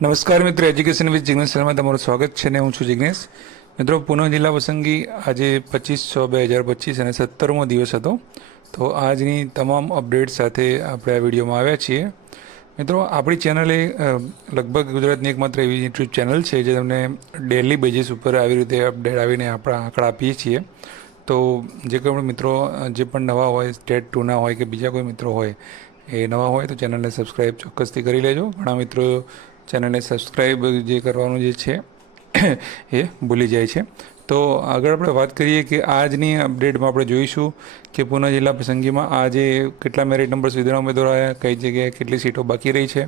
નમસ્કાર મિત્રો, education with Jignesh Sharma તમારું સ્વાગત છે ને હું છું જિગ્નેશ. મિત્રો, પુનઃ જિલ્લા પસંદગી આજે 25/6/2025 અને 17મો દિવસ હતો. તો આજની તમામ અપડેટ સાથે આપણે આ વિડીયોમાં આવ્યા છીએ. મિત્રો, આપણી ચેનલ એ લગભગ ગુજરાતની એકમાત્ર એવી યુટ્યુબ ચેનલ છે જે તમને ડેલી બેઝિસ ઉપર આવી રીતે અપડેટ આવીને આપણા આંકડા આપીએ છીએ. તો જે કોઈ મિત્રો જે પણ નવા હોય, સ્ટેટ 2ના હોય કે બીજા કોઈ મિત્રો હોય એ નવા હોય તો ચેનલને સબસ્ક્રાઈબ ચોક્કસથી કરી લેજો. ઘણા મિત્રો ચેનલને સબસ્ક્રાઈબ જે કરવાનું જે છે એ ભૂલી જાય છે. તો આગળ આપણે વાત કરીએ કે આજની અપડેટમાં આપણે જોઈશું કે પુનઃ જિલ્લા પસંદગીમાં આજે કેટલા મેરિટ નંબર સુધીના ઉમેદવારો આવ્યા, કઈ જગ્યાએ કેટલી સીટો બાકી રહી છે,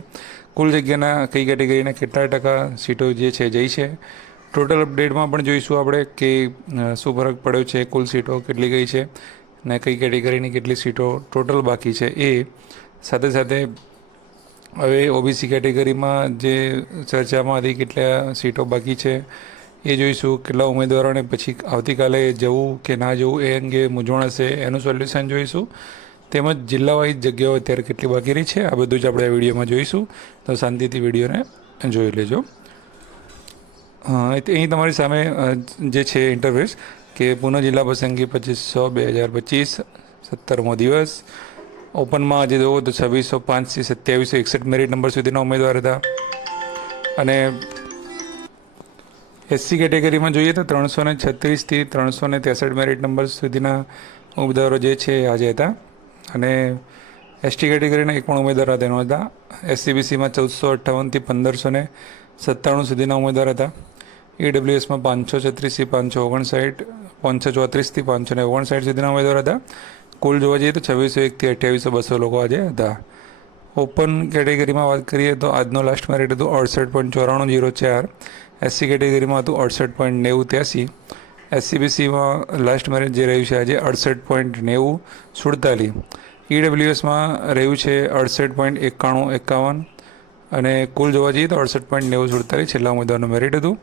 કુલ જગ્યાના કઈ કેટેગરીના કેટલા ટકા સીટો જે છે જઈ છે. ટોટલ અપડેટમાં પણ જોઈશું આપણે કે શું ફરક પડ્યો છે, કુલ સીટો કેટલી ગઈ છે ને કઈ કેટેગરીની કેટલી સીટો ટોટલ બાકી છે. એ સાથે સાથે હવે ઓબીસી કેટેગરીમાં જે ચર્ચામાં હતી કેટલા સીટો બાકી છે એ જોઈશું, કેટલા ઉમેદવારોને પછી આવતીકાલે જવું કે ના જવું એ અંગે મૂંઝવણ હશે એનું સોલ્યુશન જોઈશું. તેમજ જિલ્લા વાઇઝ જગ્યાઓ અત્યારે કેટલી બાકી રહી છે આ બધું જ આપણે આ વિડીયોમાં જોઈશું. તો શાંતિથી વિડીયોને જોઈ લેજો. અહીં તમારી સામે જે છે ઇન્ટરફેસ કે પુનઃ જિલ્લા પસંદગી 25/6/2025 17મો દિવસ. ઓપનમાં આજે જુઓ તો 2605થી 2761 મેરિટ નંબર સુધીના ઉમેદવાર હતા. અને એસસી કેટેગરીમાં જોઈએ તો 336થી 363 મેરિટ નંબર સુધીના ઉમેદવારો જે છે આજે હતા. અને એસટી કેટેગરીના એક પણ ઉમેદવાર તેનો હતા. એસસીબીસીમાં 1458થી 1597 સુધીના ઉમેદવાર હતા. ઈડબ્લ્યુએસમાં 536થી 559, 534થી 559 સુધીના ઉમેદવાર હતા. કુલ જોવા જઈએ તો 2601થી 2800 લોકો આજે હતા. ઓપન કેટેગરીમાં વાત કરીએ તો આજનો લાસ્ટ મેરિટ હતું 68.9404. એસસી કેટેગરીમાં હતું 68.9083. એસસીબીસીમાં લાસ્ટ મેરિટ જે રહ્યું છે આજે 68.9047. ઈડબ્લ્યુએસમાં રહ્યું છે 68.9151. અને કુલ જોવા જઈએ તો 68.9047 છેલ્લા ઉમેદવારનું મેરિટ હતું.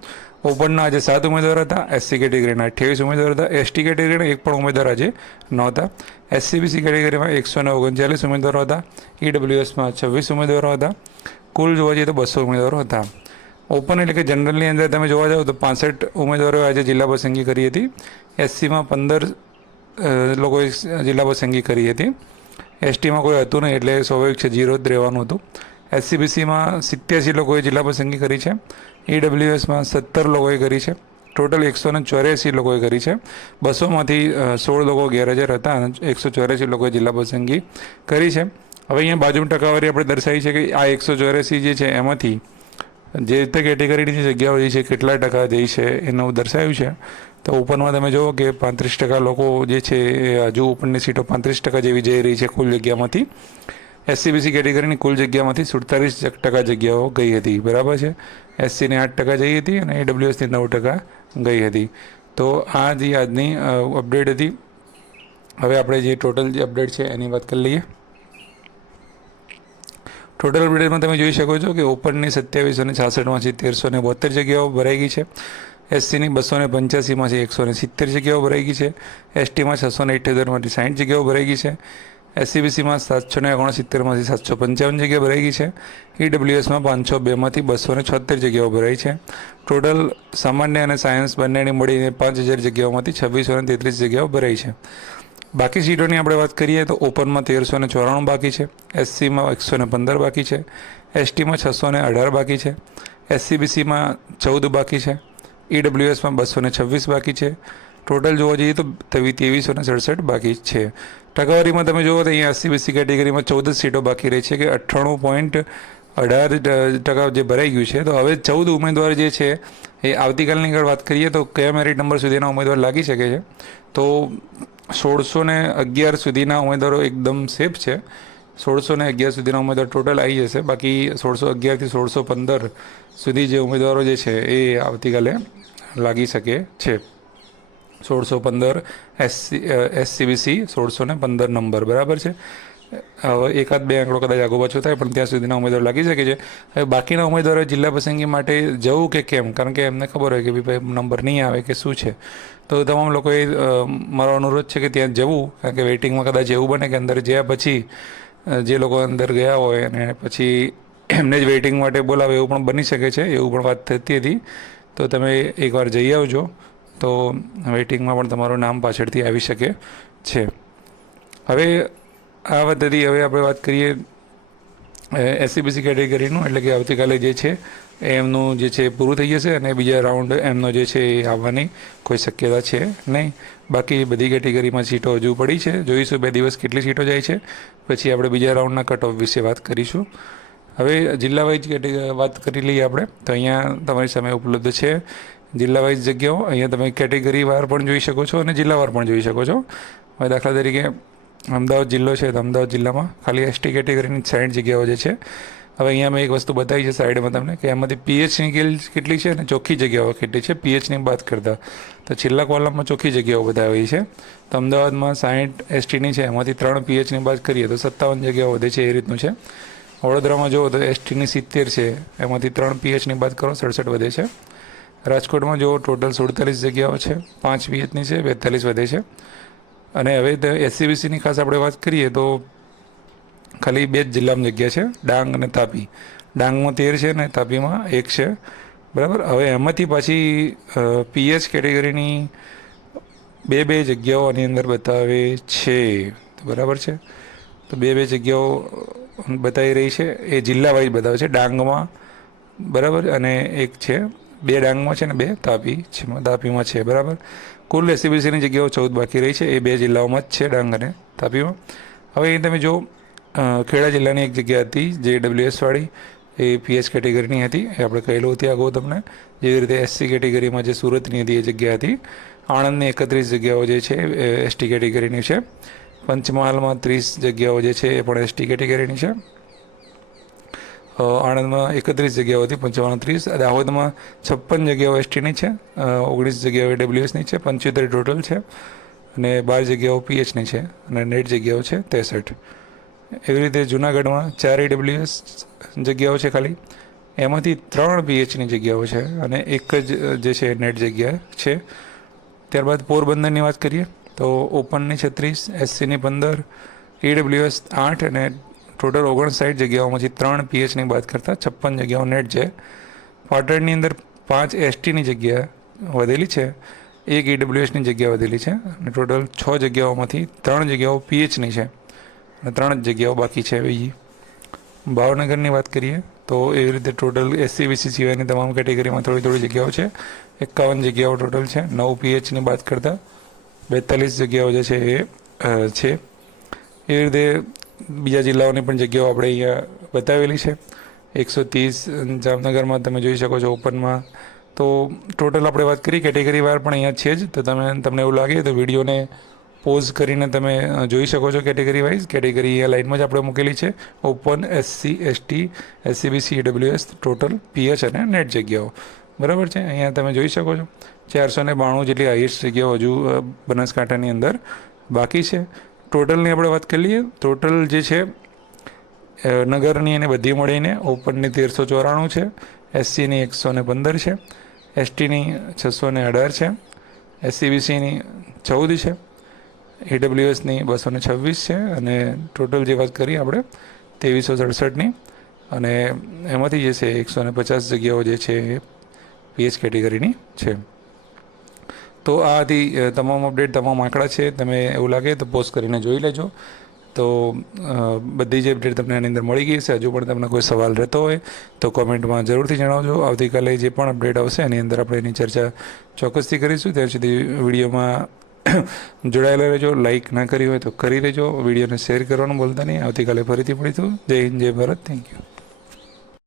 ઓપનના આજે 7 ઉમેદવાર હતા. એસસી કેટેગરીના 28 ઉમેદવાર હતા. એસટી કેટેગરીના એક પણ ઉમેદવાર આજે નહોતા. એસસીબીસી કેટેગરીમાં 139 ઉમેદવારો હતા. ઈડબ્લ્યુએસમાં 26 ઉમેદવારો હતા. કુલ જોવા જઈએ તો 200 ઉમેદવારો હતા. ઓપન એટલે કે જનરલની અંદર તમે જોવા જાઓ તો 65 ઉમેદવારોએ આજે જિલ્લા પસંદગી કરી હતી. એસસીમાં 15 લોકોએ જિલ્લા પસંદગી કરી હતી. એસટીમાં કોઈ હતું નહીં એટલે સ્વાભાવિક છે 0 જ રહેવાનું હતું. એસસીબીસીમાં 87 લોકોએ જિલ્લા પસંદગી કરી છે. ઈડબ્લ્યુએસમાં 17 લોકોએ કરી છે. ટોટલ 184 લોકોએ કરી છે. 200માંથી 16 લોકો ગેરહાજર હતા અને 184 લોકોએ જિલ્લા પસંદગી કરી છે. હવે અહીંયા બાજુની ટકાવારી આપણે દર્શાવી છે કે આ 184 જે છે એમાંથી જે તે કેટેગરીની જે જગ્યાઓ જે છે કેટલા ટકા જઈ છે એનું દર્શાવ્યું છે. તો ઓપનમાં તમે જુઓ કે 35% લોકો જે છે એ હજુ ઓપનની સીટો 35% જેવી જઈ રહી છે કુલ જગ્યામાંથી. એસસીબીસી કેટેગરીની કુલ જગ્યામાંથી 47% જગ્યાઓ ગઈ હતી. બરાબર છે. એસસીને 8% જઈ હતી અને ઈડબ્લ્યુએસની 9% ગઈ હતી. તો આ જે આજની અપડેટ હતી. હવે આપણે જે ટોટલ જે અપડેટ છે એની વાત કરી લઈએ. ટોટલ અપડેટમાં તમે જોઈ શકો છો કે ઓપનની 2766માંથી 1372 જગ્યાઓ ભરાઈ ગઈ છે. એસસીની 285માંથી 170 જગ્યાઓ ભરાઈ ગઈ છે. એસટીમાં 678માંથી 60 જગ્યાઓ ભરાઈ ગઈ છે. એસસીબીસીમાં 769માંથી 755 જગ્યા ભરાઈ ગઈ છે. ઈડબ્લ્યુએસમાં 502માંથી 276 જગ્યાઓ ભરાઈ છે. ટોટલ સામાન્ય અને સાયન્સ બંનેની મળીને 5000 જગ્યાઓમાંથી 2633 જગ્યાઓ ભરાઈ છે. બાકી સીટોની આપણે વાત કરીએ તો ઓપનમાં 1394 બાકી છે. એસસીમાં 115 બાકી છે. એસટીમાં 618 બાકી છે. એસસીબીસીમાં 14 બાકી છે. ઈડબ્લ્યુએસમાં 226 બાકી છે. ટોટલ જોવા જઈએ તો 2367 બાકી છે. ટકાવારીમાં તમે જુઓ તો અહીંયા એસસીબીસી કેટેગરીમાં 14 સીટો બાકી રહી છે કે 98.18% જે ભરાઈ ગયું છે. તો હવે 14 ઉમેદવાર જે છે એ આવતીકાલની આગળ વાત કરીએ તો કયા મેરિટ નંબર સુધીના ઉમેદવાર લાગી શકે છે. તો 1611 સુધીના ઉમેદવારો એકદમ સેફ છે. 1611 સુધીના ઉમેદવાર ટોટલ આવી જશે. બાકી 1611થી 1615 સુધી જે ઉમેદવારો જે છે એ આવતીકાલે લાગી શકે છે. 1615 એસસીબીસી 1615 નંબર. બરાબર છે. હવે એકાદ બે આંકડો કદાચ આગો પાછો થાય પણ ત્યાં સુધીના ઉમેદવાર લાગી શકે છે. હવે બાકીના ઉમેદવારો જિલ્લા પસંદગી માટે જવું કે કેમ, કારણ કે એમને ખબર હોય કે ભાઈ નંબર નહીં આવે કે શું છે. તો તમામ લોકોએ મારો અનુરોધ છે કે ત્યાં જવું, કારણ કે વેઇટિંગમાં કદાચ એવું બને કે અંદર ગયા પછી જે લોકો અંદર ગયા હોય અને પછી એમને જ વેઇટિંગ માટે બોલાવે એવું પણ બની શકે છે, એવું પણ વાત થતી હતી. તો તમે એકવાર જઈ આવજો, તો વેઇટિંગમાં પણ તમારું નામ પાછળથી આવી શકે છે. હવે આ વાત હતી. હવે આપણે વાત કરીએ એસસીબીસી કેટેગરીનું, એટલે કે આવતીકાલે જે છે એમનું જે છે પૂરું થઈ જશે અને બીજા રાઉન્ડ એમનો જે છે એ આવવાની કોઈ શક્યતા છે નહીં. બાકી બધી કેટેગરીમાં સીટો હજુ પડી છે. જોઈશું 2 દિવસ કેટલી સીટો જાય છે, પછી આપણે બીજા રાઉન્ડના કટ ઓફ વિશે વાત કરીશું. હવે જિલ્લા વાઇઝ વાત કરી લઈએ આપણે. તો અહીંયા તમારી સામે ઉપલબ્ધ છે જિલ્લા વાઇઝ જગ્યાઓ. અહીંયા તમે કેટેગરી વાર પણ જોઈ શકો છો અને જિલ્લાવાર પણ જોઈ શકો છો. હવે દાખલા તરીકે અમદાવાદ જિલ્લો છે, તો અમદાવાદ જિલ્લામાં ખાલી એસટી કેટેગરીની 60 જગ્યાઓ જે છે. હવે અહીંયા મેં એક વસ્તુ બતાવી છે સાઈડમાં તમને, કે એમાંથી પીએચની કેટલી છે અને ચોખ્ખી જગ્યાઓ કેટલી છે પીએચની બાદ કરતાં. તો છેલ્લા કોલમમાં ચોખ્ખી જગ્યાઓ બતાવી છે. તો અમદાવાદમાં 60 એસટીની છે, એમાંથી 3 પીએચની બાદ કરીએ તો 57 જગ્યાઓ વધે છે, એ રીતનું છે. વડોદરામાં જુઓ તો એસટીની 70 છે, એમાંથી 3 પીએચની બાદ કરો 67 વધે છે. રાજકોટમાં જુઓ ટોટલ 47 જગ્યાઓ છે, 5 પીએચની છે, 42 વધે છે. અને હવે એસસીબીસીની ખાસ આપણે વાત કરીએ તો ખાલી 2 જ જિલ્લામાં જગ્યા છે, ડાંગ અને તાપી. ડાંગમાં 13 છે ને તાપીમાં 1 છે, બરાબર. હવે એમાંથી પાછી પીએચ કેટેગરીની 2 જગ્યાઓ આની અંદર બતાવે છે, બરાબર છે. તો 2 જગ્યાઓ બતાવી રહી છે, એ જિલ્લા વાઇઝ બતાવે છે. ડાંગમાં, બરાબર, અને 1 છે, 2 ડાંગમાં છે ને 2 તાપીમાં છે, બરાબર. કુલ એસસીબીસીની જગ્યાઓ 14 બાકી રહી છે, એ 2 જિલ્લાઓમાં જ છે, ડાંગ અને તાપીમાં. હવે અહીં તમે જો ખેડા જિલ્લાની એક જગ્યા હતી JWS વાળી, એ પીએચ કેટેગરીની હતી, એ આપણે કહેલું હતી અગાઉ તમને. જેવી રીતે એસસી કેટેગરીમાં જે સુરતની હતી એ જગ્યા હતી. આણંદની 31 જગ્યાઓ જે છે એસટી કેટેગરીની છે. પંચમહાલમાં 30 જગ્યાઓ જે છે એ પણ એસટી કેટેગરીની છે. આણંદમાં 31 જગ્યાઓ હતી, પંચમહાલમાં 30. દાહોદમાં 56 જગ્યાઓ એસટીની છે, 19 જગ્યાઓ ડબલ્યુએસની છે, 75 ટોટલ છે, અને 12 જગ્યાઓ પીએચની છે, અને નેટ જગ્યાઓ છે 63. એવી રીતે જુનાગઢમાં 4 AWS જગ્યાઓ છે ખાલી, એમાંથી 3 પીએચની જગ્યાઓ છે અને 1 જ જે છે નેટ જગ્યા છે. ત્યારબાદ પોરબંદરની વાત કરીએ તો ઓપનની 36, એસસીની 15, AWS 8 અને ટોટલ 59 જગ્યાઓમાંથી 3 પીએચની બાદ કરતાં 56 જગ્યાઓ નેટ છે. પાટણની અંદર 5 એસટીની જગ્યા વધેલી છે, 1 AWSની જગ્યા વધેલી છે, અને ટોટલ 6 જગ્યાઓમાંથી 3 જગ્યાઓ પીએચની છે અને 3 જ જગ્યાઓ બાકી છે. બીજી ભાવનગરની વાત કરીએ તો એવી રીતે ટોટલ એસસીબીસી સિવાયની તમામ કેટેગરીમાં થોડી જગ્યાઓ છે. 51 જગ્યાઓ ટોટલ છે, 9 પીએચની બાદ કરતાં 42 જગ્યાઓ જે છે એ છે. એવી રીતે બીજા જિલ્લાઓની પણ જગ્યાઓ આપણે અહીંયા બતાવેલી છે. 130 જામનગરમાં તમે જોઈ શકો છો ઓપનમાં. તો ટોટલ આપણે વાત કરી કેટેગરી વાર પણ અહીંયા છે જ. તો તમને એવું લાગે તો વિડીયોને પોઝ કરીને તમે જોઈ શકો છો કેટેગરી વાઇઝ. કેટેગરી અહીંયા લાઇનમાં જ આપણે મૂકેલી છે: open, SC, ST, SCBC, AWS, total, pH અને નેટ જગ્યાઓ, બરાબર છે. અહીંયા તમે જોઈ શકો છો 492 જેટલી હાઈએસ્ટ જગ્યાઓ હજુ બનાસકાંઠાની અંદર બાકી છે. ટોટલની આપણે વાત કરી લઈએ. ટોટલ જે છે નગરની અને બધી મળીને ઓપનની 1394 છે, એસસીની 115 છે, એસટીની 618 છે, એસસીબીસીની 14 છે, AWSની 226 છે, અને ટોટલ જે વાત કરીએ આપણે 2367ની, અને એમાંથી જે છે 150 જગ્યાઓ જે છે એ પીએચ કેટેગરીની છે. તો આ હતી તમામ અપડેટ, તમામ આંકડા છે. તમે એવું લાગે તો પોઝ કરીને જોઈ લેજો. તો બધી જ અપડેટ તમને આની અંદર મળી ગઈ છે. હજુ પણ તમને કોઈ સવાલ રહેતો હોય તો કોમેન્ટમાં જરૂરથી જણાવજો. આવતીકાલે જે પણ અપડેટ આવશે એની અંદર આપણે એની ચર્ચા ચોક્કસથી કરીશું. ત્યાં સુધી વિડીયોમાં જોડાયેલા રહેજો. લાઇક ના કરી હોય તો કરી લેજો. વિડીયોને શેર કરવાનું ભૂલતા નહીં. આવતીકાલે ફરીથી મળીશું. જય હિન્દ, જય ભારત. Thank you.